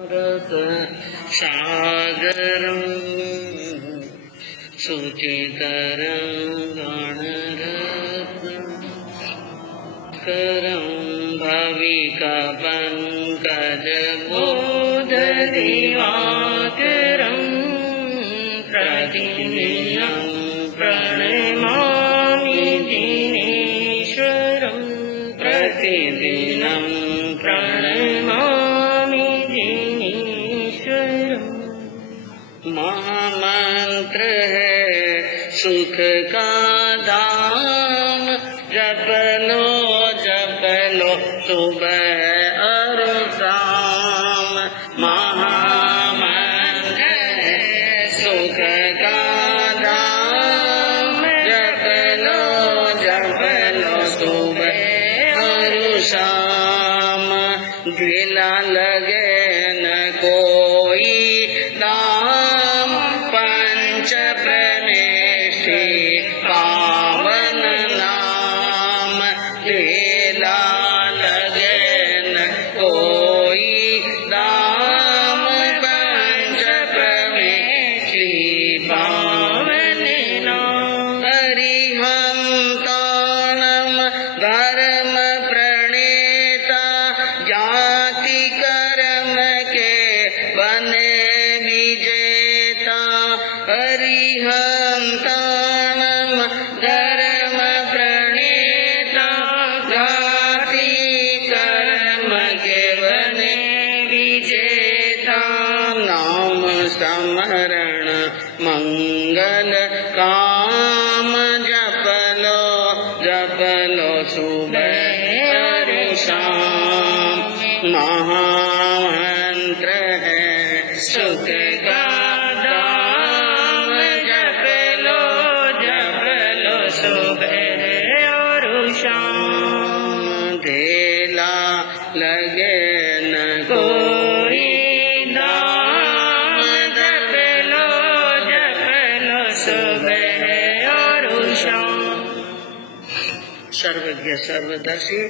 रस सागरं शुचितरं गणरत्नकरं भविकपङ्कजबोधदिवाकरं प्रतिदिनं प्रणमामि जिनेश्वरं प्रतिदिनं प्रणमामि जिनेश्वरं। महामंत्र है सुख का धाम, जप लो सुबह और शाम। महामंत्र है सुख का धाम, जप लो सुबह और शाम। ढीला लगे न कोई दाम, पंच प्रणेष्ठि पावन नाम। ढीला लगे न कोई दाम, पंच प्रणेष्ठि पावन नाम। अरिहंताणं धर्म प्रणेता, जाति कर्म के बने विजेता। अरिहंताणं धर्म प्रणेता, जाति कर्म के बने विजेता। नाम स्मरण मंगल काम, जप लो सुबह और शाम। महामंत्र है सुख का धाम, जप लो सुबह और शाम। ढीला लगे न कोई दाम, जप लो सुबह और शाम। सर्वज्ञ सर्वदर्शी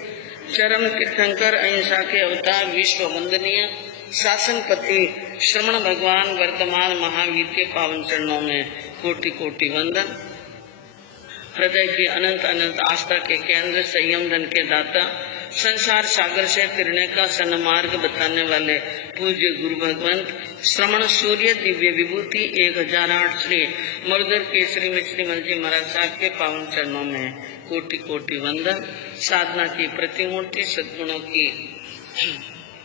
चरम तीर्थंकर अहिंसा के अवतार विश्व वंदनीय शासनपति श्रमण भगवान वर्तमान महावीर के पावन चरणों में कोटि कोटि वंदन। हृदय की अनंत अनंत आस्था के केंद्र, संयम धन के दाता, संसार सागर से तिरने का सन्मार्ग बताने वाले पूज्य गुरु भगवंत श्रमण सूर्य दिव्य विभूति 1008 श्री मरुधर केसरी में श्रीमद जी महाराज साहब के पावन चरणों में कोटि कोटि वंदन। साधना की प्रतिमूर्ति, सद्गुणों की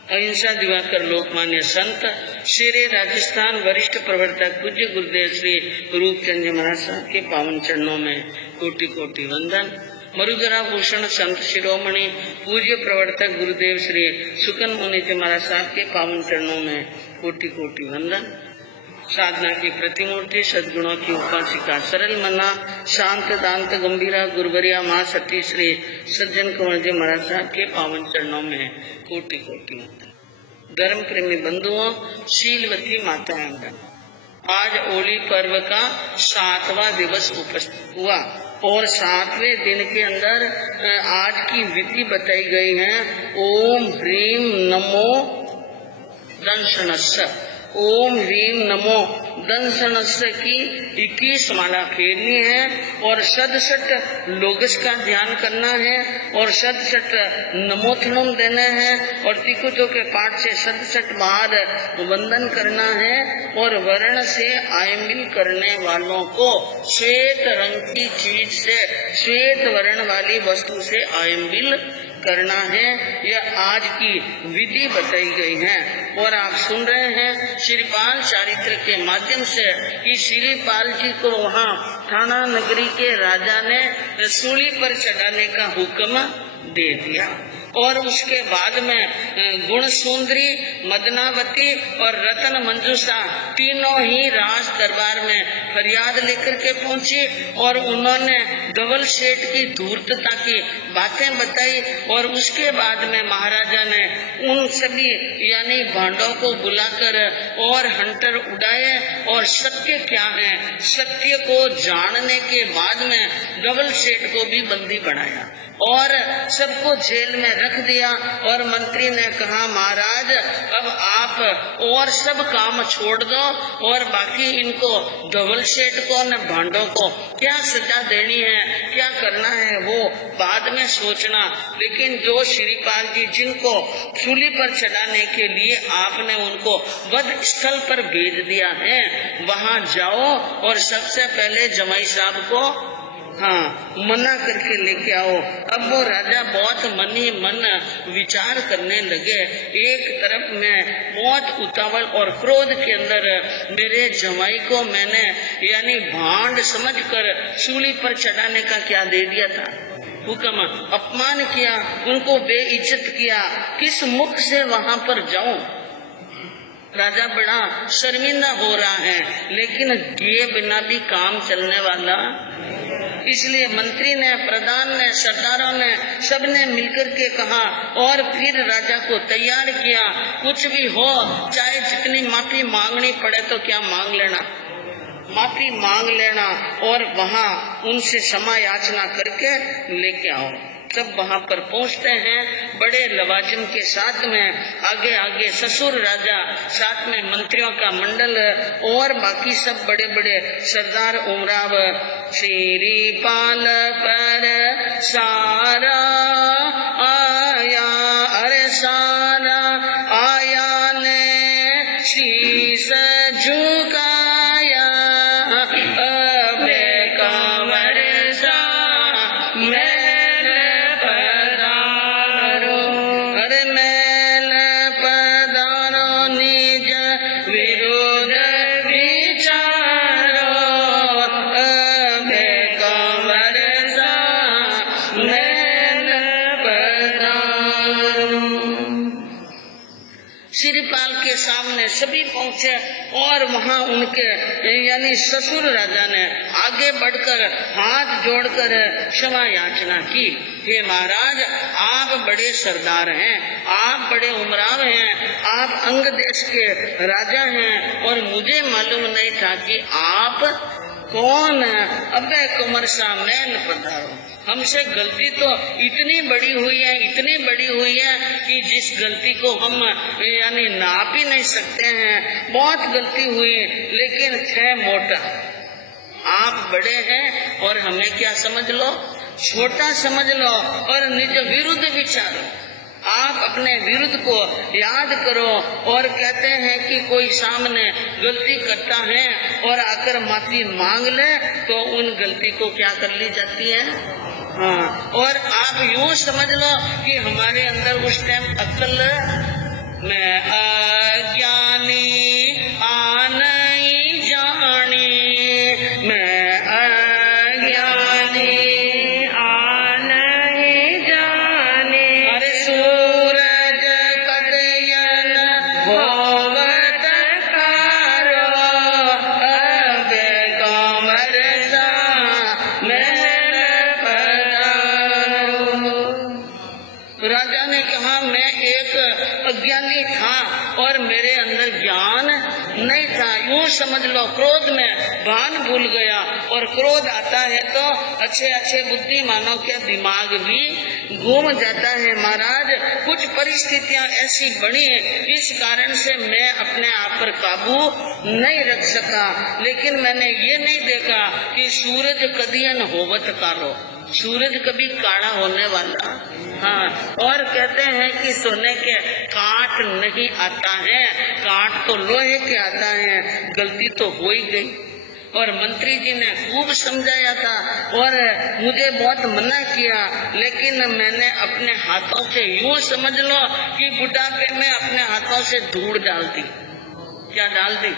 अहिंसा दिवाकर लोकमान्य संत शेरे राजस्थान वरिष्ठ प्रवर्तक पूज्य गुरुदेव श्री रूपचंद जी महाराज साहब के पावन चरणों में कोटि कोटि वंदन। मरुधरा भूषण संत शिरोमणि पूज्य प्रवर्तक गुरुदेव श्री सुकन मुनि जी महाराज साहब के पावन चरणों में कोटि कोटि वंदन। साधना की प्रतिमूर्ति, सद्गुणों की उपासिका, सरल मना शांत दांत गंभीरा गुरुवरिया माँ सती श्री सज्जन कुंवर जी महाराज साहब के पावन चरणों में कोटि कोटि वंदन। धर्म प्रेमी बंधुओं, शीलवती माताएं, आज होली पर्व का 7वां दिवस उपस्थित हुआ और 7वें दिन के अंदर आज की विधि बताई गई है। ओम ह्रीम नमो दंशनस्य, ओम ह्रीम नमो दंशनस्य की 21 माला फेरनी है और 67 लोगस का ध्यान करना है और 67 नमोथनम देना है और तिकुतो के पाठ से 67 बार वंदन करना है और वर्ण से आयमिल करने वालों को श्वेत रंग की चीज से, श्वेत वर्ण वाली वस्तु से आयमिल करना है। यह आज की विधि बताई गई है और आप सुन रहे हैं श्रीपाल चारित्र के माध्यम से कि श्रीपाल जी को वहाँ थाना नगरी के राजा ने सूली पर चढ़ाने का हुक्म दे दिया और उसके बाद में गुण सुंदरी, मदनावती और रतन मंजूषा तीनों ही राज दरबार में फरियाद लेकर के पहुंची और उन्होंने धवल सेठ की धूर्तता की बातें बताई और उसके बाद में महाराजा ने उन सभी यानी भांडों को बुलाकर और हंटर उड़ाए और सत्य क्या है, सत्य को जानने के बाद में धवल सेठ को भी बंदी बनाया। और सबको जेल में रख दिया। और मंत्री ने कहा महाराज अब आप और सब काम छोड़ दो और बाकी इनको धवल सेठ को न भांडों को क्या सजा देनी है, क्या करना है वो बाद में सोचना, लेकिन जो श्रीपाल जी जिनको सूली पर चढ़ाने के लिए आपने उनको वध स्थल पर भेज दिया है वहां जाओ और सबसे पहले जमाई साहब को मना करके लेके आओ। अब वो राजा बहुत मन ही मन विचार करने लगे। एक तरफ में बहुत उतावल और क्रोध के अंदर मेरे जमाई को मैंने यानी भांड समझकर सूली पर चढ़ाने का क्या दे दिया था, हुक्म, अपमान किया, उनको बेइज्जत किया, किस मुख से वहां पर जाऊं। राजा बड़ा शर्मिंदा हो रहा है, लेकिन दिए बिना भी काम चलने वाला, इसलिए मंत्री ने, प्रधान ने, सरदारों ने, सबने मिलकर के कहा और फिर राजा को तैयार किया। कुछ भी हो, चाहे जितनी माफी मांगनी पड़े तो क्या मांग लेना, माफी मांग लेना और वहाँ उनसे क्षमा याचना करके लेके आओ। तब वहाँ पर पहुँचते हैं बड़े लवाजम के साथ में, आगे आगे ससुर राजा, साथ में मंत्रियों का मंडल और बाकी सब बड़े बड़े सरदार उमराव। श्रीपाल पर सारा आया, अरे सारा आया ने शीस झुकाया, अबे कंवर सा मैल पधारो, अरे मैल पधारो निज विरोध विचारो, अबे कंवर सा मैल पधारो। श्रीपाल के सामने सभी पहुंचे और वहां उनके यानी ससुर राजा ने आगे बढ़कर हाथ जोड़कर क्षमा याचना की। हे महाराज, आप बड़े सरदार हैं, आप बड़े उमराव हैं, आप अंग देश के राजा हैं और मुझे मालूम नहीं था कि आप कौन है। अबे कुंवर सा मैल पधारो, हमसे गलती तो इतनी बड़ी हुई है, इतनी बड़ी हुई है कि जिस गलती को हम यानी नाप ही नहीं सकते हैं, बहुत गलती हुई, लेकिन थे मोटा। आप बड़े हैं और हमें क्या समझ लो, छोटा समझ लो और निज विरुद्ध विचारो। आप अपने विरुद्ध को याद करो और कहते हैं कि कोई सामने गलती करता है और आकर माफी मांग ले तो उन गलती को क्या कर ली जाती है। और आप यूं समझ लो कि हमारे अंदर उस टाइम अक्ल में अज्ञानी आनई जानी, मैं अज्ञानी आनई जानी, अरे सूरज कदयन होवत कारो, अबे कंवर सा मैल पधारो। राजा ने कहा मैं एक अज्ञानी था और मेरे अंदर ज्ञान नहीं था, यूं समझ लो क्रोध में भान भूल गया। और क्रोध आता है तो अच्छे अच्छे बुद्धिमानों के दिमाग भी घूम जाता है। महाराज, कुछ परिस्थितियां ऐसी बनी इस कारण से मैं अपने आप पर काबू नहीं रख सका, लेकिन मैंने ये नहीं देखा कि सूरज कदियन होवत कारो, सूरज कभी काला होने वाला। और कहते हैं कि सोने के काट नहीं आता है, काट तो लोहे के आता है। गलती तो हो ही गई और मंत्री जी ने खूब समझाया था और मुझे बहुत मना किया, लेकिन मैंने अपने हाथों से यूं समझ लो कि बुढ़ापे में अपने हाथों से धूड़ डाल दी। क्या डाल दी?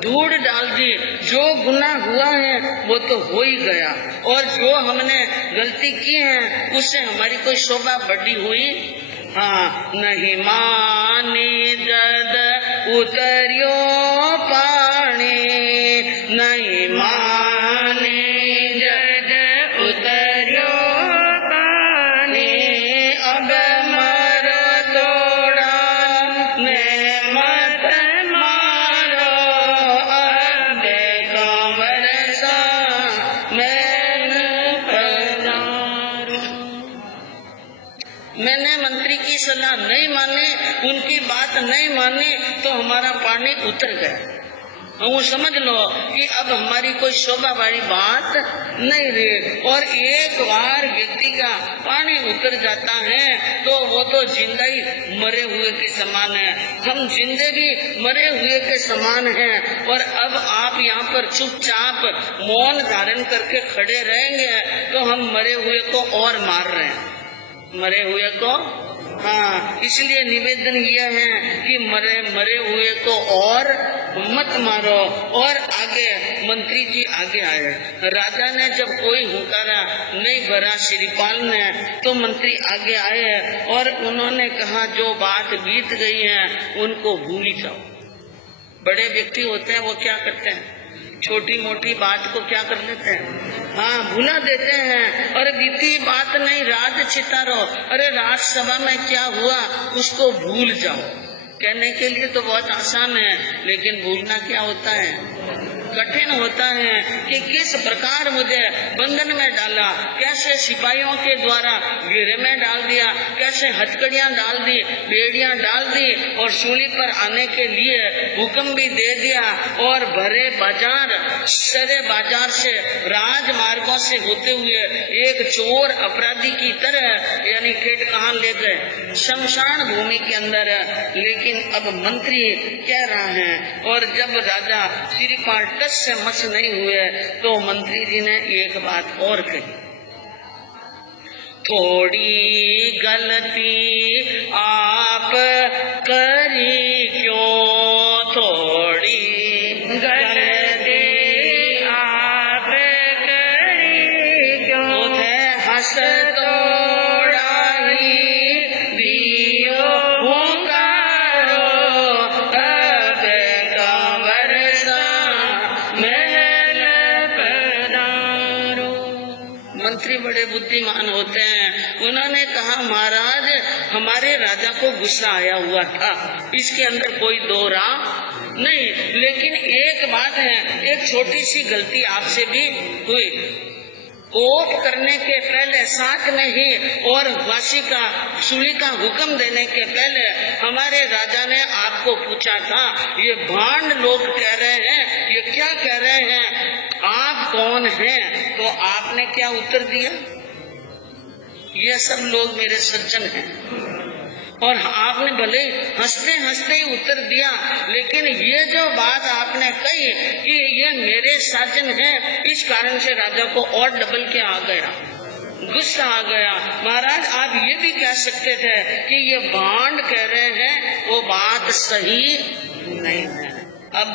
धूड़ डाल दी। जो गुनाह हुआ है वो तो हो ही गया और जो हमने गलती की है उससे हमारी कोई शोभा बढ़ी हुई नहीं। मानी जद उतरियो पानी, नहीं मानी जद उतरियो पानी, अब मर तोड़ा ने मत मारो, अबे कंवर सा मैल पधारो। मैंने मंत्री की सलाह नहीं मानी, उनकी बात नहीं मानी, तो हमारा पानी उतर गया। वो समझ लो कि अब हमारी कोई शोभा वाली बात नहीं रही। और एक बार व्यक्ति का पानी उतर जाता है तो वो तो जिंदा ही मरे हुए के समान है। हम जिंदे भी मरे हुए के समान हैं। और अब आप यहाँ पर चुपचाप मौन धारण करके खड़े रहेंगे तो हम मरे हुए को और मार रहे हैं, मरे हुए को। हाँ, इसलिए निवेदन यह है कि मरे हुए को और मत मारो। और आगे मंत्री जी आगे आए। राजा ने जब कोई हुकारा नहीं भरा श्रीपाल ने, तो मंत्री आगे आए और उन्होंने कहा जो बात बीत गई है उनको भूल जाओ। बड़े व्यक्ति होते हैं वो क्या करते हैं, छोटी मोटी बात को क्या कर लेते हैं, हाँ भुला देते हैं। अरे बीती बात नहीं, राज छितारो, अरे राज्यसभा में क्या हुआ उसको भूल जाओ। कहने के लिए तो बहुत आसान है, लेकिन भूलना क्या होता है, कठिन होता है। कि किस प्रकार मुझे बंधन में डाला, कैसे सिपाहियों के द्वारा घेरे में डाल दिया, कैसे हथकड़ियां डाल दी, बेड़ियां डाल दी और सूली पर आने के लिए हुक्म भी दे दिया। और भरे बाजार, सरे बाजार से राजमार्गों से होते हुए एक चोर अपराधी की तरह यानी खेत कहाँ ले गए, शमशान भूमि के अंदर। लेकिन अब मंत्री कह रहा है, और जब राजा श्रीपाल टस से मस नहीं हुए तो मंत्री जी ने एक बात और कही, थोड़ी गलती आप करी क्यों, थोड़ी गलती आप करी क्यों, उठे हंस तोड़ाई दियो हुंकारो, अब कंवर सा महल पधारो। मंत्री बड़े बुद्धिमान होते हैं। उन्होंने कहा महाराज हमारे राजा को गुस्सा आया हुआ था, इसके अंदर कोई दो राह नहीं, लेकिन एक बात है, एक छोटी सी गलती आपसे भी हुई। कोप करने के पहले साथ में ही और वासी का सूली का हुक्म देने के पहले हमारे राजा ने आपको पूछा था, ये भांड लोग कह रहे हैं, ये क्या कह रहे हैं, आप कौन हैं? तो आपने क्या उत्तर दिया, ये सब लोग मेरे सज्जन हैं। और आपने भले हंसते हंसते ही उत्तर दिया, लेकिन ये जो बात आपने कही कि ये मेरे सज्जन हैं, इस कारण से राजा को और डबल के आ गया, गुस्सा आ गया। महाराज आप ये भी कह सकते थे कि ये भांड कह रहे हैं, वो बात सही नहीं है। अब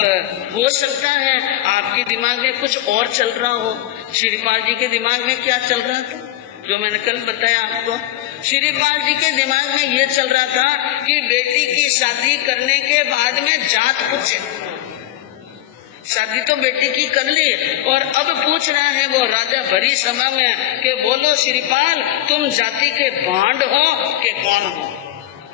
हो सकता है आपके दिमाग में कुछ और चल रहा हो। श्रीपाल जी के दिमाग में क्या चल रहा था, जो मैंने कल बताया आपको। श्रीपाल जी के दिमाग में ये चल रहा था कि बेटी की शादी करने के बाद में जात पूछे, शादी तो बेटी की कर ली और अब पूछ रहा है वो राजा भरी सभा में कि बोलो श्रीपाल तुम जाति के भांड हो कि कौन हो।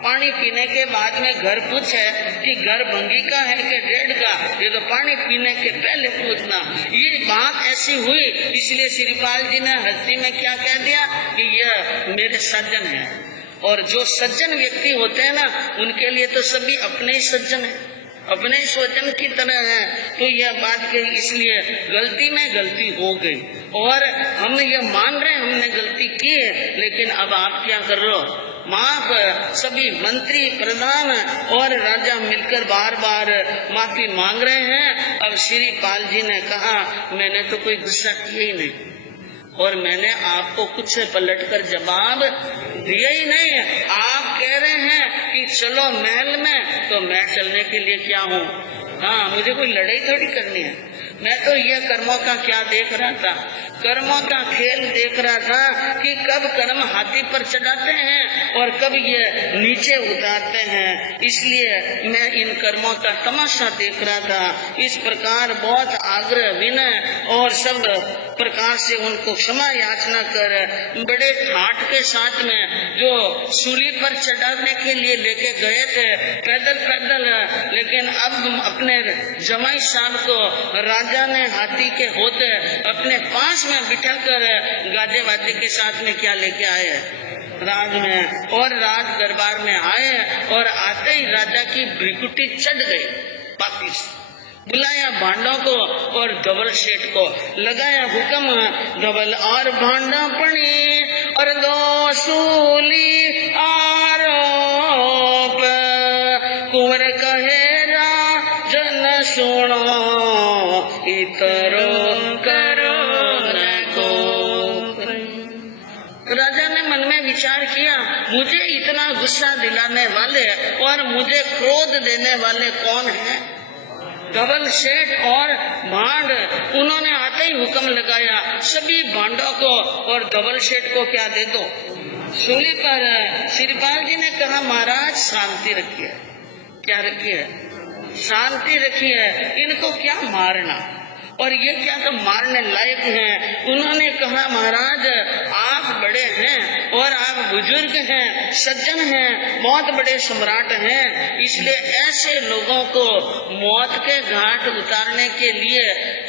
पानी पीने के बाद में घर पूछे कि घर भंगी का है कि डेढ़ का, ये तो पानी पीने के पहले पूछना। ये बात ऐसी हुई, इसलिए श्रीपाल जी ने हस्ती में क्या कह दिया कि ये मेरे सज्जन हैं। और जो सज्जन व्यक्ति होते हैं ना, उनके लिए तो सभी अपने ही सज्जन हैं, अपने ही स्वजन की तरह है। तो यह बात कही, इसलिए गलती में गलती हो गई और हम ये मान रहे हमने गलती की है, लेकिन अब आप क्या कर रहे हो, माफ। सभी मंत्री प्रधान और राजा मिलकर बार बार माफी मांग रहे हैं। अब श्रीपाल जी ने कहा मैंने तो कोई गुस्सा किया ही नहीं और मैंने आपको कुछ पलटकर जवाब दिया ही नहीं। आप कह रहे हैं कि चलो महल में, तो मैं चलने के लिए क्या हूँ, हाँ मुझे कोई लड़ाई थोड़ी करनी है। मैं तो ये कर्मों का क्या देख रहा था, कर्मों का खेल देख रहा था कि कब कर्म हाथी पर चढ़ाते हैं और कब ये नीचे उतारते हैं। इसलिए मैं इन कर्मों का तमाशा देख रहा था। इस प्रकार बहुत आग्रह विनय और सब प्रकार से उनको क्षमा याचना कर बड़े ठाठ के साथ में जो सूली पर चढ़ाने के लिए लेके गए थे पैदल पैदल, लेकिन अब अपने जमाई साहब को राजा ने हाथी के होते अपने पास में बिठाकर गाजे वाजे के साथ में क्या लेके आए, राज में, और राज दरबार में आए और आते ही राजा की भ्रिकुटी चढ़ गई। वापिस बुलाया भांडों को और धवल सेठ को, लगाया हुक्म, धवल और भांडा पड़ी और दो सूली आरोप, कुंवर कहे राजन सुनो, इतरो करो न को। राजा ने मन में विचार किया, मुझे इतना गुस्सा दिलाने वाले और मुझे क्रोध देने वाले कौन है? धवल सेठ और भांड। उन्होंने आते ही हुक्म लगाया, सभी भांडों को और धवल सेठ को क्या दे दो, सूली पर। श्रीपाल जी ने कहा, महाराज शांति रखिए। क्या रखिए? शांति रखिए, इनको क्या मारना, और ये क्या तो मारने लायक हैं। उन्होंने कहा, महाराज आप बड़े हैं और आप बुजुर्ग हैं, सज्जन हैं, बहुत बड़े सम्राट हैं, इसलिए ऐसे लोगों को मौत के घाट उतारने के लिए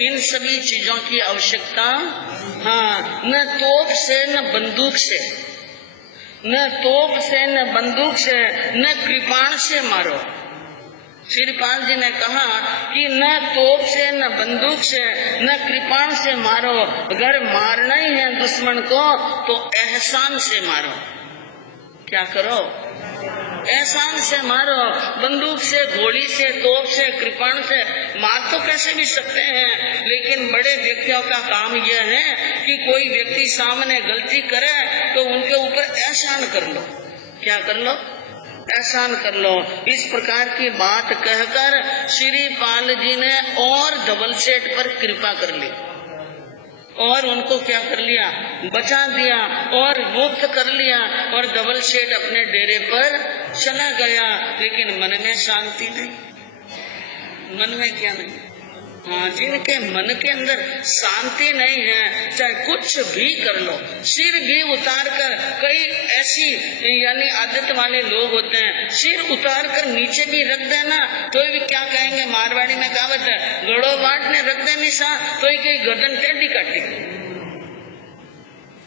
इन सभी चीजों की आवश्यकता, हाँ, न तोप से न बंदूक से, न तोप से न बंदूक से, न कृपाण से मारो। श्रीपाल जी ने कहा कि न तोप से न बंदूक से न कृपाण से मारो, अगर मारना ही है दुश्मन को तो एहसान से मारो। क्या करो? एहसान से मारो। बंदूक से, गोली से, तोप से, कृपाण से मार तो कैसे भी सकते हैं, लेकिन बड़े व्यक्तियों का काम यह है कि कोई व्यक्ति सामने गलती करे तो उनके ऊपर एहसान कर लो। क्या कर लो? एहसान कर लो। इस प्रकार की बात कहकर श्रीपाल जी ने और धवल सेठ पर कृपा कर ली और उनको क्या कर लिया? बचा दिया और मुक्त कर लिया, और धवल सेठ अपने डेरे पर चला गया। लेकिन मन में शांति नहीं। मन में क्या नहीं? हाँ, जिनके मन के अंदर शांति नहीं है, चाहे कुछ भी कर लो, सिर भी उतार कर, कई ऐसी यानी आदत वाले लोग होते हैं, सिर उतार कर नीचे भी रख देना तो भी क्या कहेंगे, मारवाड़ी में कहावत है, गड़ो बाट ने रख दे निशा तो कहीं गर्दन टेढ़ी काटी,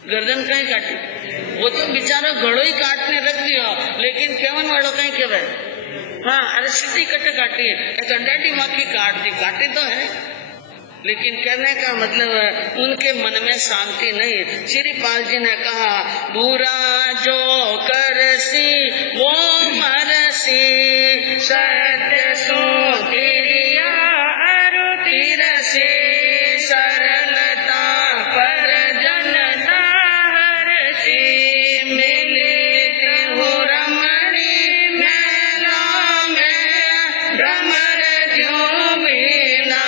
गर्दन कहीं काटी, वो तो बेचारा घड़ो ही काटने रख दिया, लेकिन केवन वालों कहीं केवे, हाँ, अरे सीधी कट काटी तो डैडी माखी काट दी, काटी तो है, लेकिन कहने का मतलब है उनके मन में शांति नहीं। श्रीपाल जी ने कहा, बुरा जो करसी वो मरसी, सत्य सो तेरिया अरु तिरसी, सरलता पर जनता हरसी, मिलित हो रमणी मेला में, भ्रमर जो बिना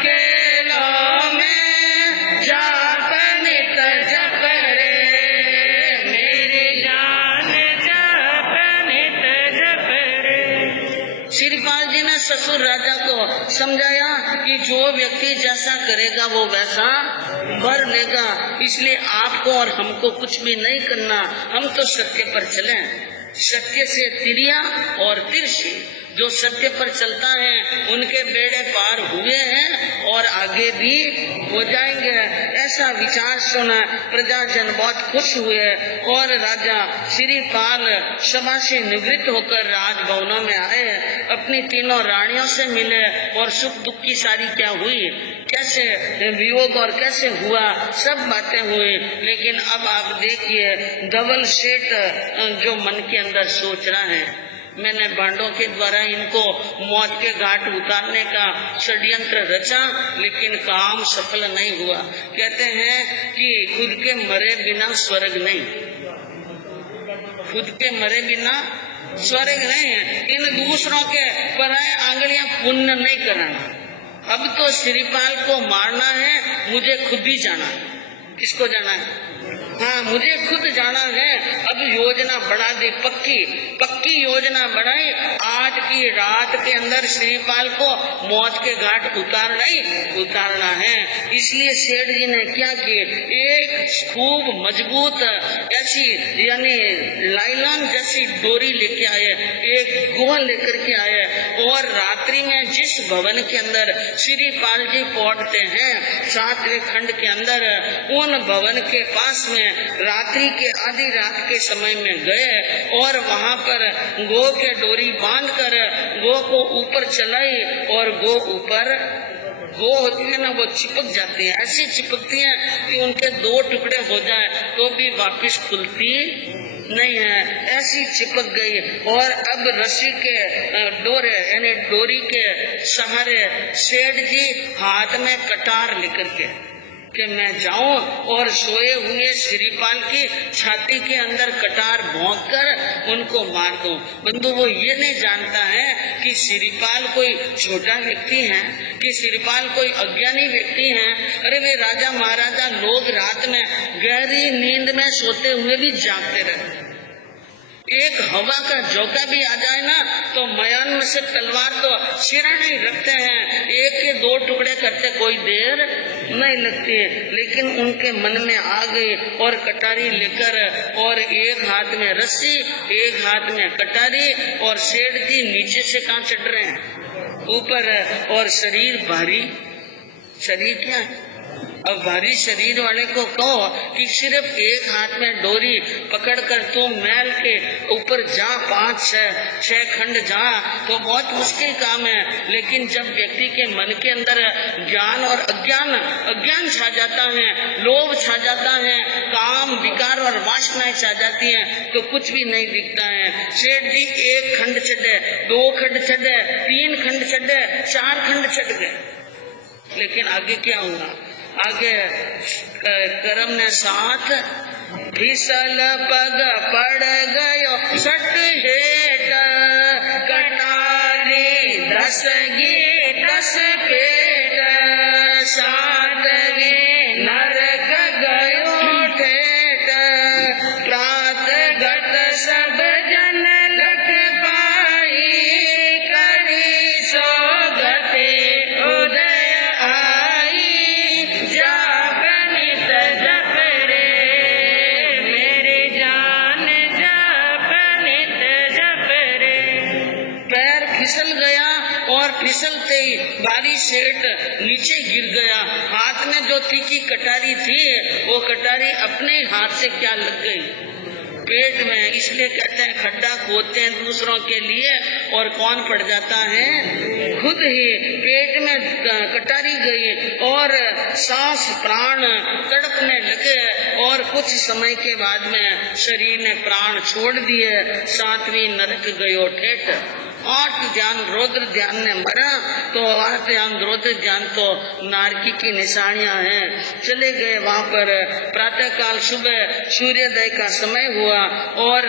खेलों में, जापनित जप रे मेरी जान, जापनित जप रे। श्रीपाल जी ने ससुर राजा को समझाया कि जो व्यक्ति जैसा करेगा वो वैसा भर लेगा, इसलिए आपको और हमको कुछ भी नहीं करना, हम तो सत्य पर चलें। सत्य से तिरिया और तिरछी, जो सत्य पर चलता है उनके बेड़े पार हुए हैं और आगे भी हो जाएंगे। ऐसा विचार सुना, प्रजाजन बहुत खुश हुए और राजा श्रीपाल सभा से निवृत्त होकर राजभवनों में आए, अपनी तीनों रानियों से मिले और सुख दुख की सारी क्या हुई, कैसे वियोग और कैसे हुआ, सब बातें हुई। लेकिन अब आप देखिए, धवल सेठ जो मन के अंदर सोच रहा है, मैंने भांडों के द्वारा इनको मौत के घाट उतारने का षड्यंत्र रचा, लेकिन काम सफल नहीं हुआ। कहते हैं कि खुद के मरे बिना स्वर्ग नहीं, खुद के मरे बिना स्वर्ग नहीं है। इन दूसरों के पराए आंगलियां पुण्य नहीं कराना। अब तो श्रीपाल को मारना है, मुझे खुद ही जाना। किसको जाना है? हाँ, मुझे खुद जाना है। अब योजना बढ़ा दी, पक्की योजना बढ़ाई। आज की रात के अंदर श्रीपाल को मौत के घाट उतारना है। इसलिए सेठ जी ने क्या किए, एक खूब मजबूत ऐसी यानी लाइलॉन जैसी डोरी लेके आए, एक गोह लेकर के आए और रात्रि में जिस भवन के अंदर श्रीपाल जी पहुंचते हैं 7वें खंड के अंदर, उन भवन के पास में रात्रि के आधी रात के समय में गए और वहां पर गो के डोरी बांधकर गो को ऊपर चलाई और गो ऊपर वो होती है ना, वो चिपक जाती है, ऐसी चिपकती है कि उनके 2 टुकड़े हो जाए तो भी वापस खुलती नहीं है, ऐसी चिपक गई। और अब रस्सी के डोरे यानी डोरी के सहारे सेठ जी हाथ में कटार लेकर के कि मैं जाऊं और सोए हुए श्रीपाल की छाती के अंदर कटार भोंक कर उनको मार दूं। बंधु, वो ये नहीं जानता है कि श्रीपाल कोई छोटा व्यक्ति है, कि श्रीपाल कोई अज्ञानी व्यक्ति है। अरे वे राजा महाराजा लोग रात में गहरी नींद में सोते हुए भी जागते रहते। एक हवा का झोंका भी आ जाए ना तो मयान में से तलवार तो सिरा नहीं रखते हैं, 1 के 2 टुकड़े करते कोई देर नहीं लगती है। लेकिन उनके मन में आ गई और कटारी लेकर, और एक हाथ में रस्सी, एक हाथ में कटारी, और सेठ जी नीचे से कहाँ चढ़ रहे हैं, ऊपर, और शरीर भारी। शरीर क्या है? अब भारी शरीर वाले को कहो कि सिर्फ एक हाथ में डोरी पकड़कर तू महल के ऊपर जा, 5-6 खंड जा, तो बहुत मुश्किल काम है। लेकिन जब व्यक्ति के मन के अंदर ज्ञान और अज्ञान छा जाता है, लोभ छा जाता है, काम विकार और वासनाएं छा जाती हैं, तो कुछ भी नहीं दिखता है। सेठ जी 1 खंड चढ़े, 2 खंड चढ़े, 3 खंड चढ़े, 4 खंड चढ़ गए। लेकिन आगे क्या हुआ? आगे कर्म ने साथ फिसल पग पड़ गयो सट हेठ, कटारी 10 गी 10 पेट, 7वें नरक गयो ठेठ, प्रात गत सब जन लख पाई, करी सौगते उदय आई, जापनित जप रे मेरी जान, जापनित जप रे। पैर फिसल गया और फिसलते ही भारी सेठ नीचे गिर गया। हाथ में जो तीखी कटारी थी वो कटारी अपने हाथ से क्या लग गई, पेट में। इसलिए कहते हैं खड्डा खोदते हैं दूसरों के लिए और कौन पड़ जाता है, खुद ही। पेट में कटारी गई और सांस प्राण तड़पने लगे और कुछ समय के बाद में शरीर ने प्राण छोड़ दिए। 7वीं नरक गयो ठेठ। 8 ध्यान रौद्र ध्यान ने मरा तो 8 ध्यान रौद्र ध्यान तो नारकी की निशानियां हैं। चले गए वहां पर। प्रातः काल सुबह सूर्योदय का समय हुआ और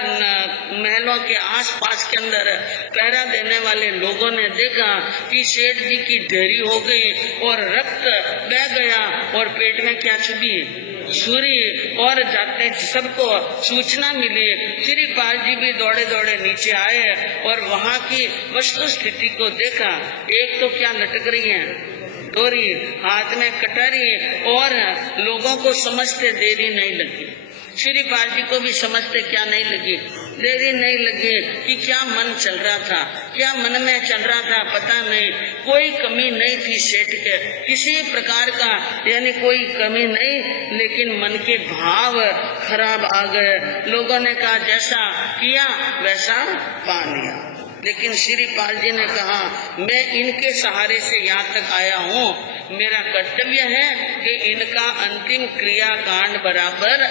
महलों के आसपास के अंदर पहरा देने वाले लोगों ने देखा कि सेठ जी की ढेरी हो गई और रक्त बह गया और पेट में क्या छुपी, छुरी। और जाते सबको सूचना मिली। श्रीपाल जी भी दौड़े दौड़े नीचे आए और वहाँ की वस्तु स्थिति को देखा। एक तो क्या लटक रही है, डोरी, हाथ में कटारी, और लोगों को समझते देरी नहीं लगी। श्रीपाल जी को भी समझते क्या नहीं लगी, देरी नहीं लगी कि क्या मन चल रहा था, क्या मन में चल रहा था पता नहीं। कोई कमी नहीं थी सेठ के, किसी प्रकार का यानी कोई कमी नहीं, लेकिन मन के भाव खराब आ गए। लोगों ने कहा जैसा किया वैसा पा लिया। लेकिन श्रीपाल जी ने कहा मैं इनके सहारे से यहाँ तक आया हूँ, मेरा कर्तव्य है कि इनका अंतिम क्रियाकांड बराबर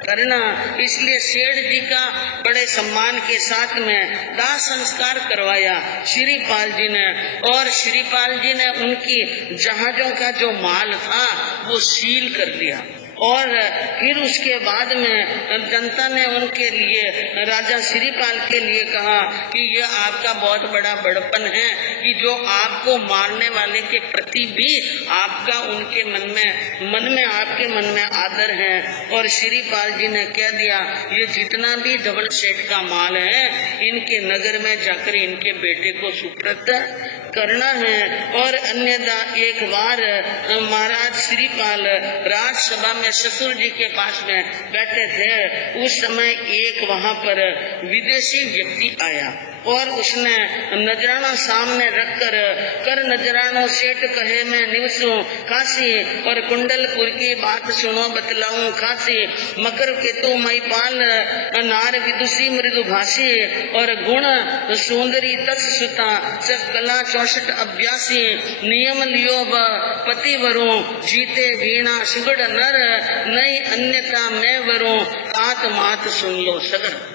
करना। इसलिए सेठ जी का बड़े सम्मान के साथ में दाह संस्कार करवाया श्रीपाल जी ने। और श्रीपाल जी ने उनकी जहाजों का जो माल था वो सील कर दिया। और फिर उसके बाद में जनता ने उनके लिए, राजा श्रीपाल के लिए कहा कि यह आपका बहुत बड़ा बड़पन है कि जो आपको मारने वाले के प्रति भी आपका उनके मन में आपके मन में आदर है। और श्रीपाल जी ने कह दिया ये जितना भी धवल सेठ का माल है इनके नगर में जाकर इनके बेटे को सुपुर्द करना है। और अन्यथा एक बार महाराज श्रीपाल राजसभा में ससुर जी के पास में बैठे थे। उस समय एक वहाँ पर विदेशी व्यक्ति आया और उसने नजराना सामने रखकर कर नजरानो सेठ कहे मैं निवसू काशी, और कुंडलपुर की बात सुनो बतलाऊं खासी। मकर केतु महिपाल नार विदुषी मृदु भाषी, और गुण सुंदरी तस सुता सब कला 64 अभ्यासी। नियम लियो पति वरू जीते वीणा सुगड़ नर, नई अन्यथा मैं वरू आत मात सुन लो सगर।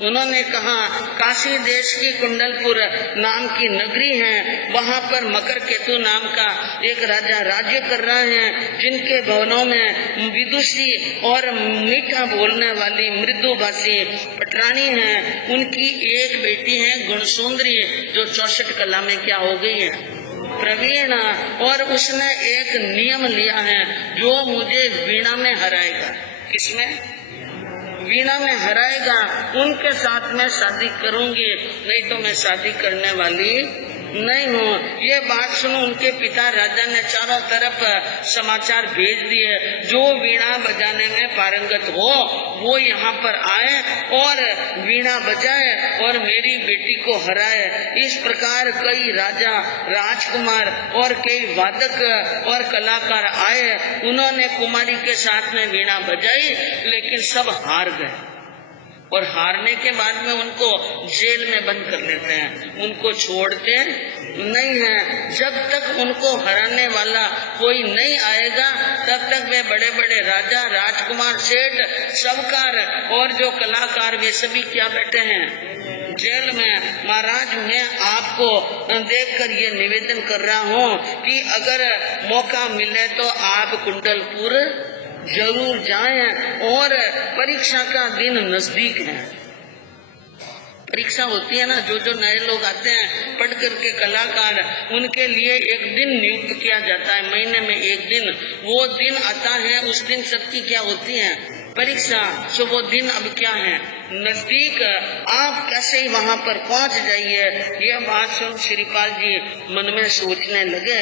उन्होंने कहा काशी देश की कुंडलपुर नाम की नगरी है, वहाँ पर मकर केतु नाम का एक राजा राज्य कर रहा है, जिनके भवनों में विदुषी और मीठा बोलने वाली मृदु भाषी पटरानी है। उनकी एक बेटी है गुणसुंदरी, जो 64 कला में क्या हो गई है, प्रवीण, और उसने एक नियम लिया है जो मुझे वीणा में हराएगा। किसमें? वीणा में हराएगा, उनके साथ में शादी करूंगी, नहीं तो मैं शादी करने वाली नहीं हूँ। ये बात सुनो उनके पिता राजा ने चारों तरफ समाचार भेज दिए, जो वीणा बजाने में पारंगत हो वो यहाँ पर आए और वीणा बजाए और मेरी बेटी को हराए। इस प्रकार कई राजा, राजकुमार और कई वादक और कलाकार आए। उन्होंने कुमारी के साथ में वीणा बजाई, लेकिन सब हार गए, और हारने के बाद में उनको जेल में बंद कर लेते हैं, उनको छोड़ते नहीं हैं। जब तक उनको हराने वाला कोई नहीं आएगा, तब तक वे बड़े बड़े राजा, राजकुमार, सेठ, सबकार और जो कलाकार वे सभी क्या बैठे हैं, जेल में। महाराज मैं आपको देखकर ये निवेदन कर रहा हूँ कि अगर मौका मिले तो आप कुंडलपुर जरूर जाएं, और परीक्षा का दिन नजदीक है। परीक्षा होती है ना, जो जो नए लोग आते हैं पढ़ करके कलाकार, उनके लिए एक दिन नियुक्त किया जाता है, महीने में एक दिन। वो दिन आता है, उस दिन सबकी क्या होती है, परीक्षा। सो वो दिन अब क्या है, नजदीक। आप कैसे ही वहाँ पर पहुँच जाइए। ये बात सुन श्रीपाल जी मन में सोचने लगे,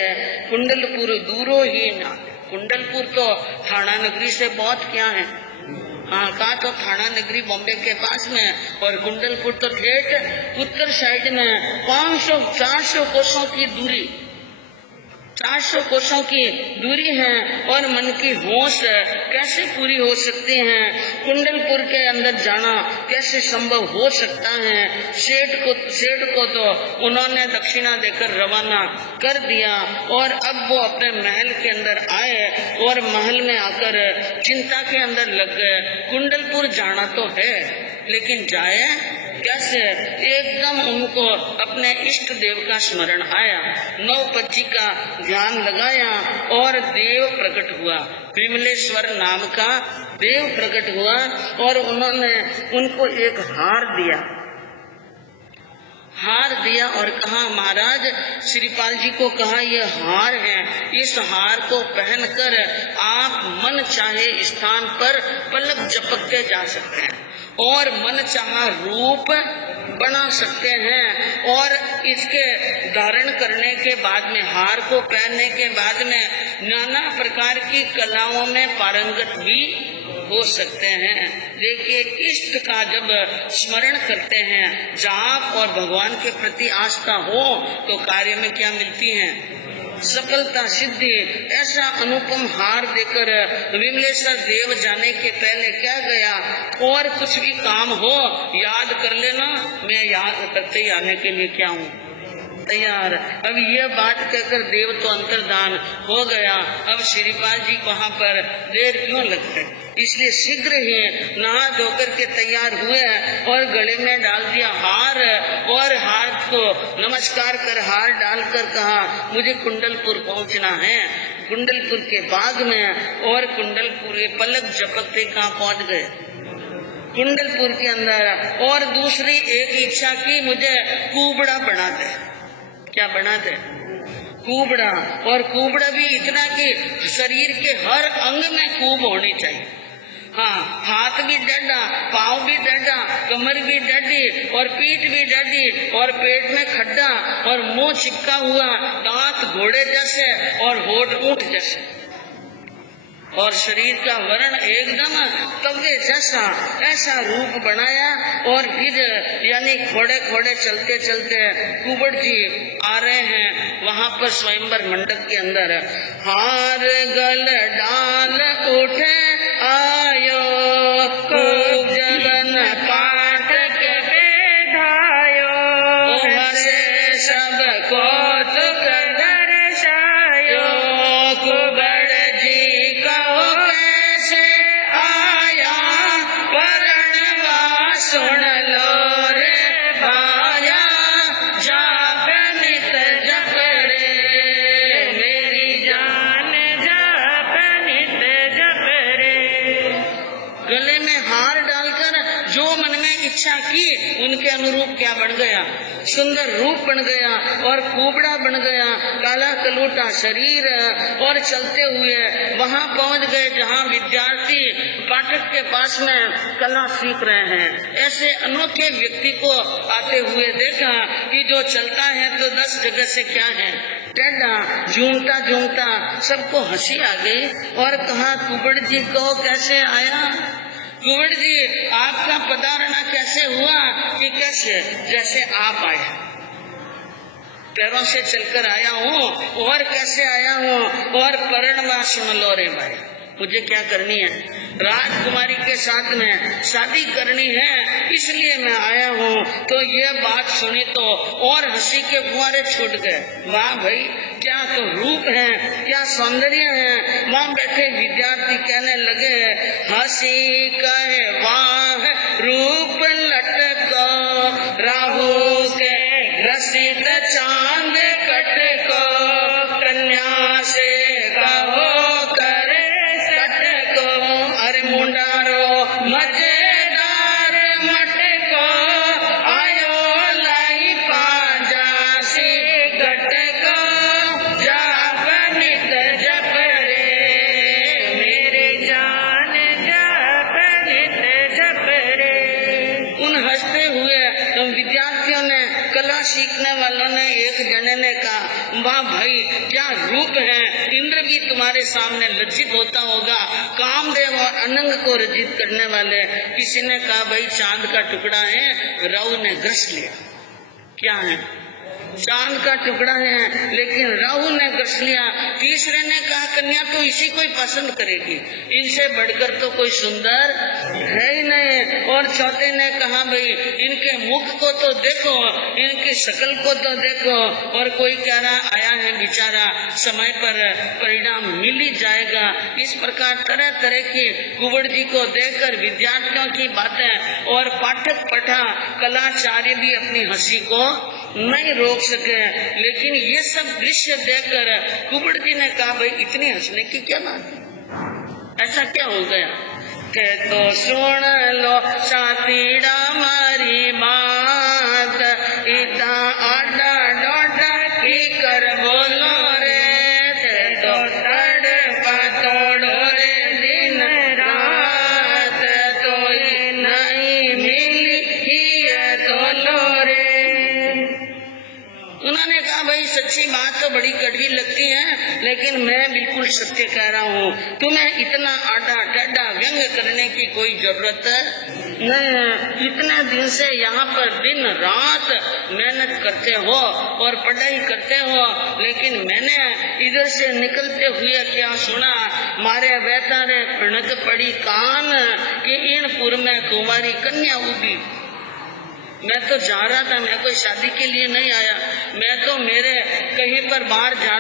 कुंडलपुर दूरो ही ना। कुंडलपुर तो थाना नगरी से बहुत क्या है, हाँ कहा तो थाना नगरी बॉम्बे के पास में, और कुंडलपुर तो ठेठ उत्तर साइड में 500-400 कोसों की दूरी, 400 कोसों की दूरी है। और मन की होश कैसे पूरी हो सकती है, कुंडलपुर के अंदर जाना कैसे संभव हो सकता है। सेठ को तो उन्होंने दक्षिणा देकर रवाना कर दिया, और अब वो अपने महल के अंदर आए और महल में आकर चिंता के अंदर लग गए। कुंडलपुर जाना तो है, लेकिन जाए कैसे। एकदम उनको अपने इष्ट देव का स्मरण आया, नवपज्जी का ध्यान लगाया, और देव प्रकट हुआ, विमलेश्वर नाम का देव प्रकट हुआ, और उन्होंने उनको एक हार दिया और कहा, महाराज श्रीपाल जी को कहा ये हार है, इस हार को पहनकर आप मन चाहे स्थान पर पलक झपकते जा सकते हैं, और मन चाहा रूप बना सकते हैं। और इसके धारण करने के बाद में, हार को पहनने के बाद में नाना प्रकार की कलाओं में पारंगत भी हो सकते हैं। देखिए, इष्ट का जब स्मरण करते हैं, जाप और भगवान के प्रति आस्था हो, तो कार्य में क्या मिलती है, सफलता, सिद्धि। ऐसा अनुपम हार देकर विमलेश्वर देव जाने के पहले क्या गया, और कुछ भी काम हो याद कर लेना, मैं याद करते ही आने के लिए क्या हूँ, तैयार। अब ये बात कहकर देव तो अंतर्धान हो गया। अब श्रीपाल जी वहाँ पर देर क्यों लगते, इसलिए शीघ्र ही नहा धोकर के तैयार हुए और गले में डाल दिया हार, और हार को नमस्कार कर हार डालकर कहा, मुझे कुंडलपुर पहुँचना है। कुंडलपुर के बाग में, और कुंडलपुर के पलक झपकते कहाँ पहुँच गए, कुंडलपुर के अंदर। और दूसरी एक इच्छा की, मुझे कुबड़ा बना दे। क्या बना दे, कुबड़ा। और कुबड़ा भी इतना कि शरीर के हर अंग में खूब होनी चाहिए। हाँ, हाथ भी डंडा, पाँव भी डंडा, कमर भी डंडी, और पीठ भी डंडी, और पेट में खड्डा, और मुंह चिपका हुआ, दांत घोड़े जैसे और होठ ऊंट जैसे। और शरीर का वर्ण एकदम तवे जैसा, ऐसा रूप बनाया। और फिर यानी घोड़े घोड़े चलते चलते कुबड़ जी आ रहे हैं वहां पर स्वयंवर मंडप के अंदर। हार गल डाल उठे आयो, खूब जगन पाठ के बेधायो, हसे सब को की उनके अनुरूप क्या बन गया, सुंदर रूप बन गया और कुबड़ा बन गया, काला कलूटा शरीर। और चलते हुए वहां पहुंच गए जहां विद्यार्थी पाठक के पास में कला सीख रहे हैं। ऐसे अनोखे व्यक्ति को आते हुए देखा कि जो चलता है तो 10 जगह से क्या है, टेढ़ा झूमता झूमता। सबको हंसी आ गई और कहा, कुबड़ जी को कैसे आया? कुबड़ जी आपका पधारना कैसे हुआ? कि कैसे, जैसे आप आए, पैरों से चलकर आया हूँ। और कैसे आया हूँ? और परिणवा सुन लो रे भाई, मुझे क्या करनी है, राजकुमारी के साथ में शादी करनी है, इसलिए मैं आया हूँ। तो ये बात सुनी तो और हंसी के फुहारे छूट गए। वाह भाई, क्या तो रूप है, क्या सौंदर्य है। वहाँ बैठे विद्यार्थी कहने लगे, हंसी कहे वाह रूप लटको, राहु के ग्रसित चांद कटको, कन्या से कहो करे सटको, अरे मुंडारो मजेदार मटको, आयो लाई पाजा सी गटको, जा बनित जप रे मेरे जान, जा बनित जप रे। उन हंसते हुए विद्यार्थियों ने, कला सीखने वालों ने, एक जने ने कहा, वाह भाई क्या रूप है, इंद्र भी तुम्हारे सामने लज्जित होता होगा, कामदेव और अनंग को रजित करने वाले। किसी ने कहा, भाई चांद का टुकड़ा है, राहु ने ग्रस लिया। क्या है? चांद का टुकड़ा है, लेकिन राहु ने ग्रस लिया। तीसरे ने कहा, कन्या तो इसी को ही पसंद करेगी, इनसे बढ़कर तो कोई सुंदर है ही नहीं। और चौथे ने कहा, भाई इनके मुख को तो देखो, इनकी शक्ल को तो देखो। और कोई कह रहा, आया है बेचारा, समय पर परिणाम मिल ही जाएगा। इस प्रकार तरह तरह की कुबड़ जी को देखकर विद्यार्थियों की बातें और पाठक पठा कलाचार्य भी अपनी हंसी को नहीं रोक सके। लेकिन ये सब दृश्य देखकर कुबड़ जी ने कहा, भाई इतनी हंसने की क्या बात है, ऐसा क्या हो गया? के तो सुन लो साथीड़ा मारी बात, इतना आडा डोडा की कर बोलो रे, ते तो तड़पा तोड़ो रे दिन रात, तो नहीं मिली ही तो लो रे। उन्होंने कहा, भाई सच्ची बात तो बड़ी कड़वी लगती है, लेकिन मैं बिल्कुल सत्य कह रहा हूँ, तुम्हें इतना आड़ा टेढ़ा व्यंग करने की कोई जरूरत नहीं है। इतने दिन से यहाँ पर दिन रात मेहनत करते हो और पढ़ाई करते हो, लेकिन मैंने इधर से निकलते हुए क्या सुना, मारे बेतारे फणक पड़ी कान कि इनपुर में कुंवारी कन्या उगी। मैं तो जा रहा था, मैं कोई शादी के लिए नहीं आया, मैं तो मेरे कहीं पर बाहर जा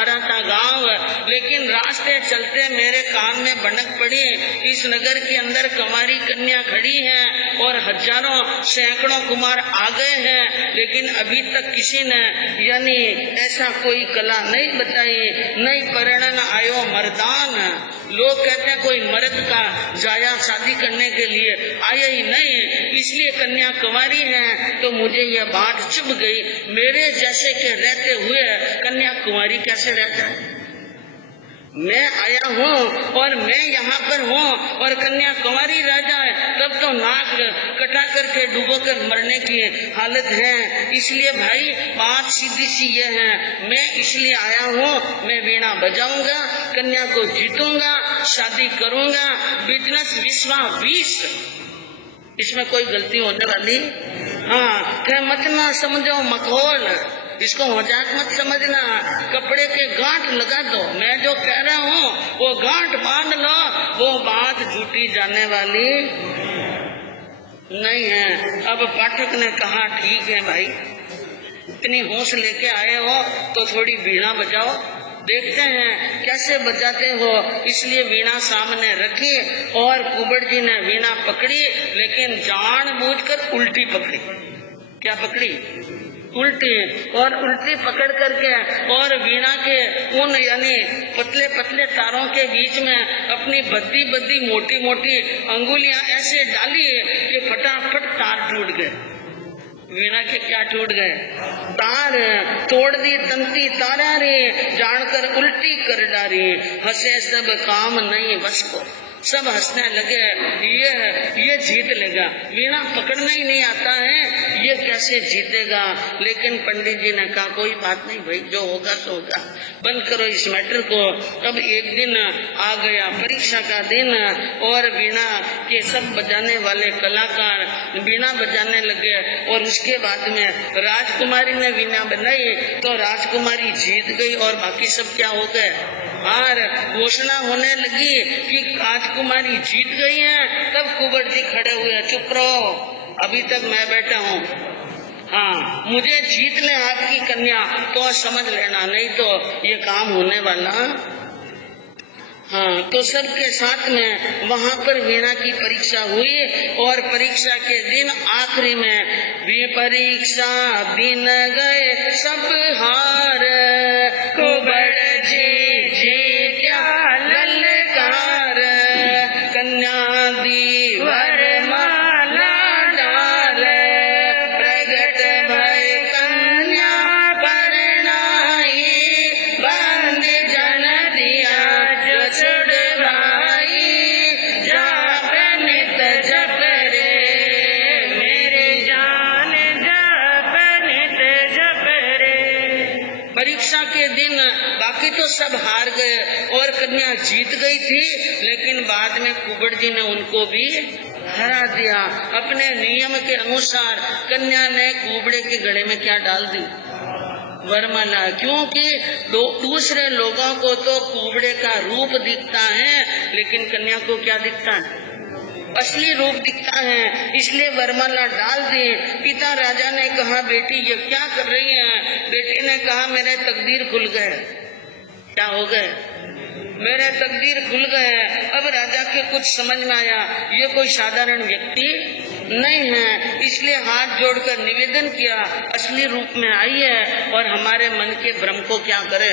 रहा था गांव, लेकिन रास्ते चलते मेरे कान में भनक पड़ी, इस नगर के अंदर कुंवारी कन्या खड़ी हैं और हजारों सैकड़ों कुमार आ गए हैं, लेकिन अभी तक किसी ने यानी ऐसा कोई कला नहीं बताई, नहीं परिणन आयो मर्दान। लोग कहते हैं कोई मर्द का जाया शादी करने के लिए आया ही नहीं, इसलिए कन्या कुंवारी है। तो मुझे यह बात चुभ गई, मेरे जैसे के रहते हुए कन्या कुंवारी कैसे रहता है? मैं आया हूँ और मैं यहाँ पर हूँ और कन्या कुंवारी रह जाए तब तो नाक कटा करके डूबो कर मरने की हालत है। इसलिए भाई बात सीधी सी ये है, मैं इसलिए आया हूँ, मैं वीणा बजाऊंगा, कन्या को जीतूंगा, शादी करूंगा, बिजनेस विश्वा 20, इसमें कोई गलती होने वाली। हाँ, मत ना समझो मखौल, इसको मजाक मत समझना, कपड़े के गांठ लगा दो, मैं जो कह रहा हूँ वो गांठ बांध लो, वो बात झूठी जाने वाली नहीं है। अब पाठक ने कहा ठीक है भाई, इतनी होश लेके आए हो तो थोड़ी वीणा बजाओ, देखते हैं कैसे बजाते हो। इसलिए वीणा सामने रखी और कुबड़ जी ने वीणा पकड़ी, लेकिन जानबूझकर उल्टी पकड़ी। क्या पकड़ी? उल्टी। और उल्टी पकड़ करके और वीणा के उन यानी पतले पतले तारों के बीच में अपनी बद्दी बद्दी मोटी मोटी अंगुलियां ऐसे डाली कि फटाफट तार टूट गए। वीणा के क्या टूट गए? तार तोड़ दी तंती तारा रे, जानकर उल्टी कर डारी, हंसे सब काम नहीं बस को, सब हंसने लगे, ये जीत लेगा, वीणा पकड़ना ही नहीं आता है, ये कैसे जीतेगा। लेकिन पंडित जी ने कहा कोई बात नहीं भाई, जो होगा तो होगा, बंद करो इस मैटर को। अब एक दिन आ गया परीक्षा का दिन और वीणा के सब बजाने वाले कलाकार वीणा बजाने लगे और उसके बाद में राजकुमारी ने वीणा बनाई तो राजकुमारी जीत गई और बाकी सब क्या हो गए? और घोषणा होने लगी कि राजकुमारी जीत गई है। तब कुंवर जी खड़े हुए, चुप रहो, अभी तक मैं बैठा हूँ, हाँ मुझे जीत ले आपकी कन्या तो समझ लेना, नहीं तो ये काम होने वाला। हाँ, तो सबके साथ में वहाँ पर वीणा की परीक्षा हुई और परीक्षा के दिन आखिरी में भी परीक्षा दिन गए सब हार, कुंवर जी जीत्या ललकार, कन्या दी वरमाला डाल, प्रगट भय कन्या परनाई, बंद जन दिया जो छुड़वाई, जाप नित जप रे मेरे जान, जाप नित जप रे। परीक्षा के दिन बाकी तो सब हार गए और कन्या जीत गई थी, लेकिन बाद में कुंवर जी ने उनको भी हरा दिया। अपने नियम के अनुसार कन्या ने कुबड़े के गले में क्या डाल दी? वरमाला। क्योंकि दूसरे लोगों को तो कुबड़े का रूप दिखता है, लेकिन कन्या को क्या दिखता है? असली रूप दिखता है, इसलिए वरमाला डाल दी। पिता राजा ने कहा बेटी ये क्या कर रही है? बेटी ने कहा मेरे तकदीर खुल गए। क्या हो गए? मेरे तकदीर खुल गए। अब राजा के कुछ समझ में आया ये कोई साधारण व्यक्ति नहीं है, इसलिए हाथ जोड़कर निवेदन किया असली रूप में आई है और हमारे मन के भ्रम को क्या करे?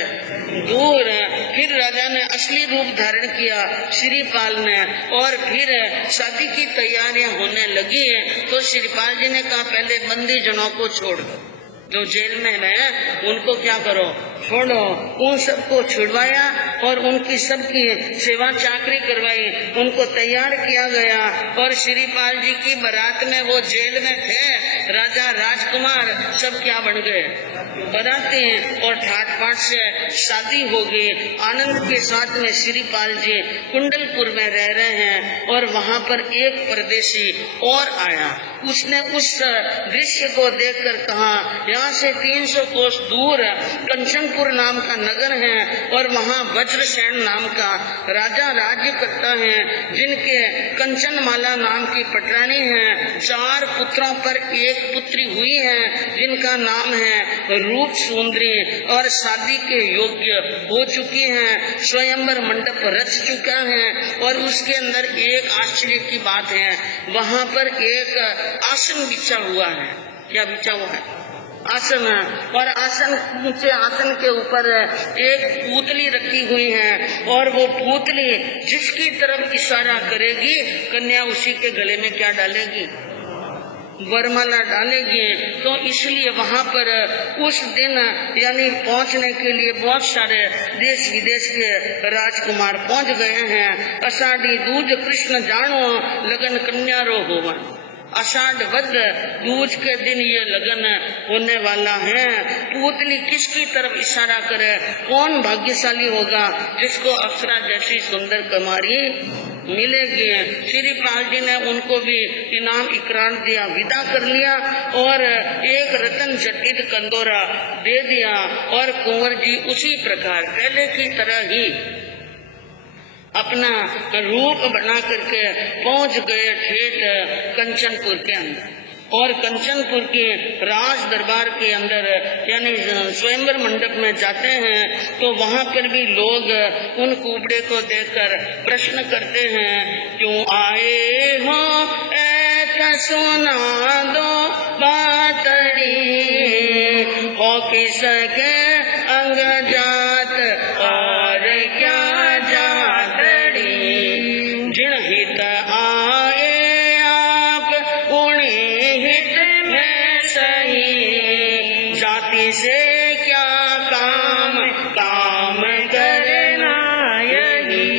दूर। फिर राजा ने असली रूप धारण किया श्रीपाल ने, और फिर शादी की तैयारियां होने लगी तो श्रीपाल जी ने कहा पहले बंदी जनों को छोड़ दो, जो जेल में है उनको क्या करो? छोड़ो। उन सबको छुड़वाया और उनकी सबकी सेवा चाकरी करवाई, उनको तैयार किया गया और श्रीपाल जी की बारात में वो जेल में थे राजा राजकुमार सब क्या बन गए? बराती। और ठाट बाट से शादी हो गई। आनंद के साथ में श्रीपाल जी कुंडलपुर में रह रहे हैं और वहाँ पर एक परदेशी और आया। उसने उस दृश्य को देखकर कहा यहाँ से 300 कोस दूर कंचनपुर नाम का नगर है और वहाँ वज्रसेन नाम का राजा राज्य करता है, जिनके कंचनमाला नाम की पटरानी है। 4 पुत्रों पर एक पुत्री हुई है जिनका नाम है रूप सुंदरी और शादी के योग्य हो चुकी है, स्वयंवर मंडप रच चुका है। और उसके अंदर एक आश्चर्य की बात है, वहाँ पर एक आसन बिछा हुआ है। क्या बिछा हुआ है? आसन। और आसन के ऊपर एक पुतली रखी हुई है और वो पुतली जिसकी तरफ इशारा करेगी कन्या उसी के गले में क्या डालेगी? वरमाला डालेगी। तो इसलिए वहाँ पर उस दिन यानी पहुँचने के लिए बहुत सारे देश विदेश के राजकुमार पहुँच गए हैं। आषाढ़ी दूज कृष्ण जानो लगन कन्यारो होवन। आषाढ़ वध दूज के दिन ये लगन होने वाला है। पूतली किसकी तरफ इशारा करे, कौन भाग्यशाली होगा जिसको अप्सरा जैसी सुंदर कुमारी मिलेगी। श्रीपाल जी ने उनको भी इनाम इकरार दिया, विदा कर लिया और एक रतन जटित कंदोरा दे दिया। और कुंवर जी उसी प्रकार पहले की तरह ही अपना रूप बना करके पहुंच गए ठेठ कंचनपुर के अंदर। और कंचनपुर के राज दरबार के अंदर यानी स्वयंवर मंडप में जाते हैं तो वहाँ पर भी लोग उन कुबड़े को देखकर प्रश्न करते हैं, क्यों आए हो ऐसा सुना दो बातड़ी, हो किसके अंग जात और क्या जातड़ी, जिन हित आए आप उन्हीं हित में सही, जाति से क्या काम, काम करना यही।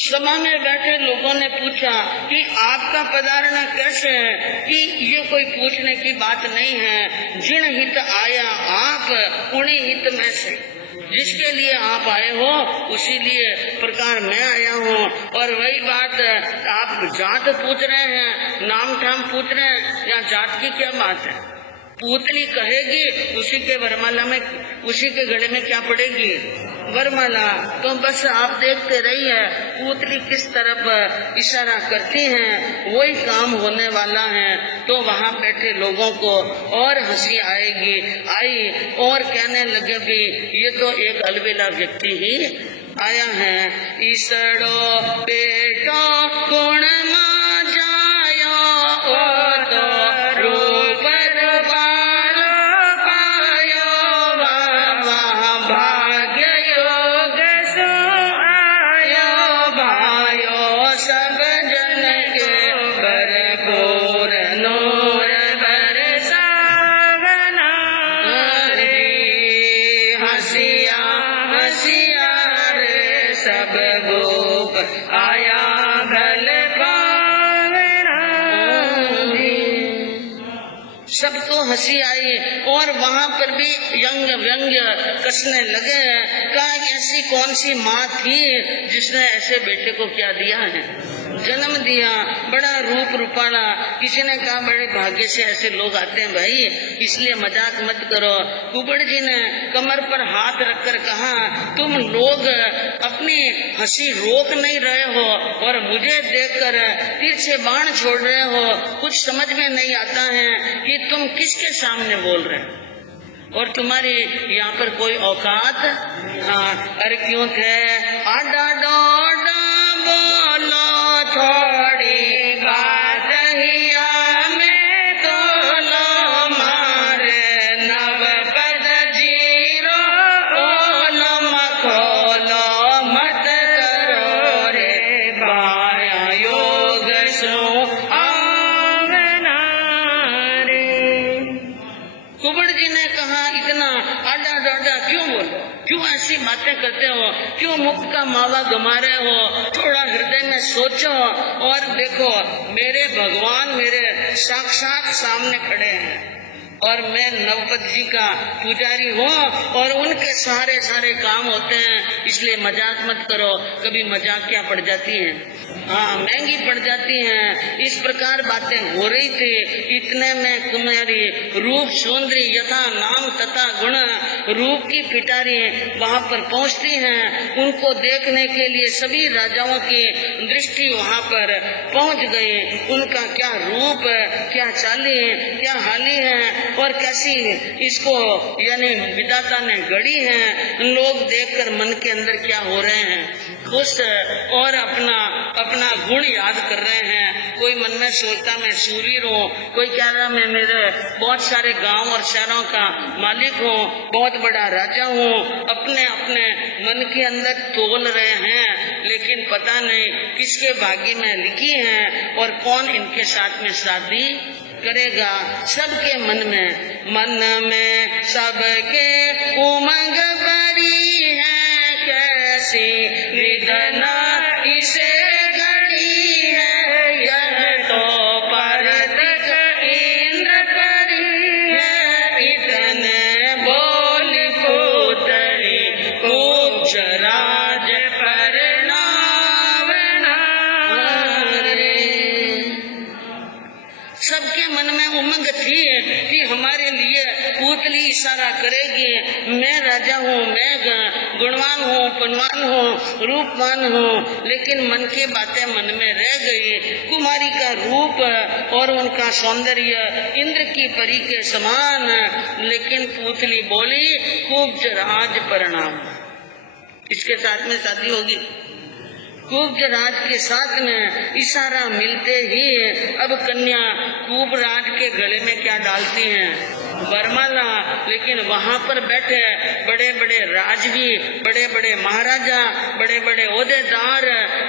सभा में बैठे लोगों ने पूछा कि आपका पधारना कैसे है, कि ये कोई पूछने की बात नहीं है। जिन हित आया आप उन्हीं हित में से, जिसके लिए आप आए हो उसी लिए प्रकार मैं आया हूँ। और वही बात आप जात पूछ रहे हैं, नाम ठाम पूछ रहे हैं, या जात की क्या बात है। पूतली कहेगी उसी के वरमाला में, उसी के गले में क्या पड़ेगी, वरमाला। तो बस आप देखते रहिए पूतली किस तरफ इशारा करती हैं, वही काम होने वाला है। तो वहाँ बैठे लोगों को और हंसी आई और कहने लगे भी ये तो एक अलबेला व्यक्ति ही आया है। ईसड़ो बेटो गुण मा जायो, ओ तो रूप बालो पायो, वहाँ भाग्य योग सो आयो, भायो सब जन के भरपूर नूर बरसावना रे। हंसिया हंसिया रे सब गोप आया भल पावना। सबको हंसी आई और वहाँ पर भी व्यंग्य कसने लगे। कहा ऐसी कौन सी माँ थी जिसने ऐसे बेटे को क्या दिया है, जन्म दिया, बड़ा रूप रूपाला। किसी ने कहा बड़े भाग्य से ऐसे लोग आते हैं भाई, इसलिए मजाक मत करो। कुबड़ जी ने कमर पर हाथ रखकर कहा, तुम लोग अपनी हंसी रोक नहीं रहे हो और मुझे देखकर तीर से बाण छोड़ रहे हो। कुछ समझ में नहीं आता है कि तुम किसके सामने बोल रहे हो और तुम्हारी यहाँ पर कोई औकात। अरे क्यों थे आडा डोडा बोलो थोड़ी बात हिया में तो लो मारे नव पद जीरो ओलो मखोलो मत करो रे बाया योग सो आवना रे। कुबड़ जी ने कहा इतना आडा डोडा क्यों बोलो, क्यों ऐसी बातें करते हो, क्यों मुख का मावा गमा रहे हो, थोड़ा हृदय में सोचो। और देखो मेरे भगवान मेरे साक्षात सामने खड़े हैं और मैं नवपत जी का पुजारी हूँ और उनके सारे काम होते हैं, इसलिए मजाक मत करो। कभी मजाक क्या पड़ जाती है, महंगी पड़ जाती हैं। इस प्रकार बातें हो रही थी। इतने में कुमारी रूप सुंदरी यथा नाम तथा गुण रूप की पिटारी वहाँ पर पहुँचती हैं। उनको देखने के लिए सभी राजाओं की दृष्टि वहाँ पर पहुँच गई। उनका क्या रूप, क्या चाली, क्या हाली है, और कैसी इसको यानी विधाता ने गढ़ी है। लोग देखकर मन के अंदर क्या हो रहे हैं, खुश और अपना अपना गुण याद कर रहे हैं। कोई मन में सोचता मैं शूरवीर हूँ, कोई कह रहा मैं मेरे बहुत सारे गांव और शहरों का मालिक हूँ, बहुत बड़ा राजा हूँ। अपने अपने मन के अंदर तोल रहे हैं, लेकिन पता नहीं किसके भाग्य में लिखी है और कौन इनके साथ में शादी करेगा। सबके मन में सबके उमंग भरी है, कैसी विधना इसे गढ़ी है। यह तो परदिक इंद्र परी है, इतने बोल पुतरी कुब्ज राज पर नावना रे। सबके मन में उमंग थी कि हमारे लिए पुतली इशारा करेगी, मैं राजा हूँ, मैं गुणवान हूँ, पुण्यवान हूँ, रूपवान हूँ। लेकिन मन की बातें मन में रह गई। कुमारी का रूप और उनका सौंदर्य इंद्र की परी के समान, लेकिन पुतली बोली कुब्ज राज परिणाम। इसके साथ में शादी होगी। कुब्ज राज के साथ में इशारा मिलते ही अब कन्या कुब्ज राज के गले में क्या डालती हैं, वरमाला। लेकिन वहाँ पर बैठे बड़े बड़े राजवी, बड़े बड़े महाराजा, बड़े बड़े ओहदेदार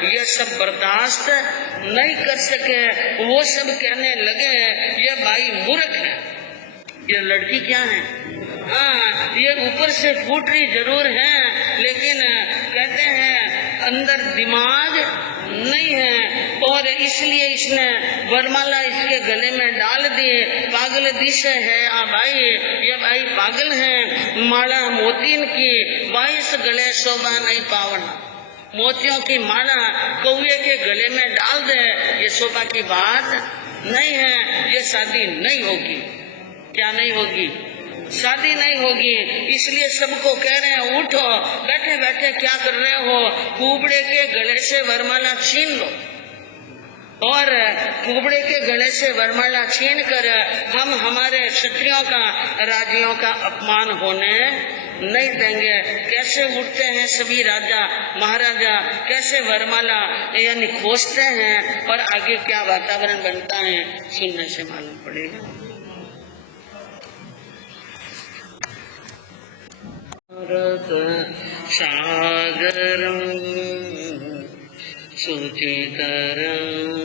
ये सब बर्दाश्त नहीं कर सके। वो सब कहने लगे ये भाई मूर्ख है, ये लड़की क्या है। हाँ, ये ऊपर से फूट रही जरूर है, लेकिन कहते हैं अंदर दिमाग नहीं है, और इसलिए इसने वरमाला इसके गले में डाल दिए। पागल दिशा है आ भाई, ये भाई पागल है। माला मोतीन की 22 गले शोभा नहीं पावन। मोतियों की माला कौए के गले में डाल दे, ये शोभा की बात नहीं है। ये शादी नहीं होगी। क्या नहीं होगी? शादी नहीं होगी। इसलिए सबको कह रहे हैं उठो, बैठे बैठे क्या कर रहे हो, कुबड़े के गले से वरमाला छीन लो। और कुबड़े के गले से वरमाला छीन कर हम हमारे क्षत्रियों का, राजियों का अपमान होने नहीं देंगे। कैसे उठते हैं सभी राजा महाराजा, कैसे वरमाला यानी खोजते हैं, और आगे क्या वातावरण बनता है सुनने से मालूम पड़ेगा। सागरं सुचितरं